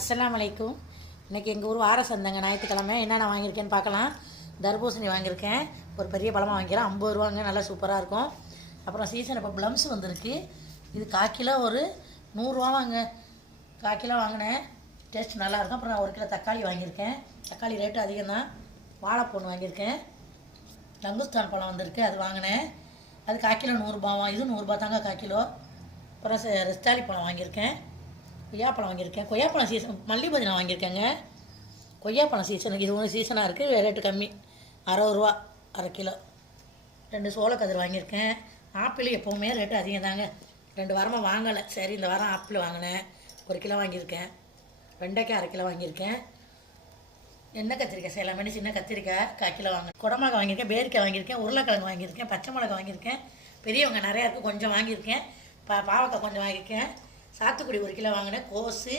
அஸ்ஸலாமு அலைக்கும். இன்றைக்கி எங்கள் ஊர் வார சந்தைங்க, ஞாயிற்றுக்கிழமை. என்னென்ன வாங்கியிருக்கேன்னு பார்க்கலாம். தர்பூசணி வாங்கியிருக்கேன், ஒரு பெரிய பழமாக வாங்கிக்கிறேன், 50 ரூபாங்க, நல்லா சூப்பராக இருக்கும். அப்புறம் சீசன் இப்போ ப்ளம்ஸ் வந்திருக்கு, இது 1/4 கிலோ ஒரு 100 ரூபா வாங்க. 1/4 கிலோ வாங்கினேன், டேஸ்ட் நல்லாயிருக்கும். அப்புறம் நான் 1 கிலோ தக்காளி வாங்கியிருக்கேன், தக்காளி ரேட்டு அதிகம் தான். வாழைப்பூ வாங்கியிருக்கேன், ரங்குஸ்தான் பழம் வந்திருக்கு, அது வாங்கினேன், அது 1/4 கிலோ 100 ரூபாவா, இது 100 ரூபா தாங்க 1/4 கிலோ. அப்புறம் ரஸ்தாளி பழம் வாங்கியிருக்கேன், கொய்யாப்பழம் வாங்கியிருக்கேன், கொய்யாப்பழம் சீசன். மல்லிகை நான் வாங்கியிருக்கேங்க, கொய்யாப்பழம் சீசனுக்கு இது ஒன்று சீசனாக இருக்குது, ரேட்டு கம்மி, 60 ரூபா 1/2 கிலோ. 2 சோளக்கதிர் வாங்கியிருக்கேன். ஆப்பிள் எப்போவுமே ரேட்டு அதிகம் தாங்க, 2 வாரமாக வாங்கலை, சரி இந்த வாரம் ஆப்பிள் வாங்கினேன், 1 கிலோ வாங்கியிருக்கேன். வெண்டைக்காய் 1/2 கிலோ வாங்கியிருக்கேன். எண்ணெய் கத்திரிக்காய் சேலமணி சின்ன கத்திரிக்காய் 1/4 கிலோ வாங்கினேன். குடமிளகா வாங்கியிருக்கேன், பேரிக்காய் வாங்கியிருக்கேன், உருளைக்கிழங்கு வாங்கியிருக்கேன், பச்சை மிளகா வாங்கியிருக்கேன், பெரியவங்க நிறையா இருக்குது கொஞ்சம் வாங்கியிருக்கேன், பாவக்காய் கொஞ்சம் வாங்கியிருக்கேன், சாத்துக்குடி 1 கிலோ வாங்கினேன், கோஸு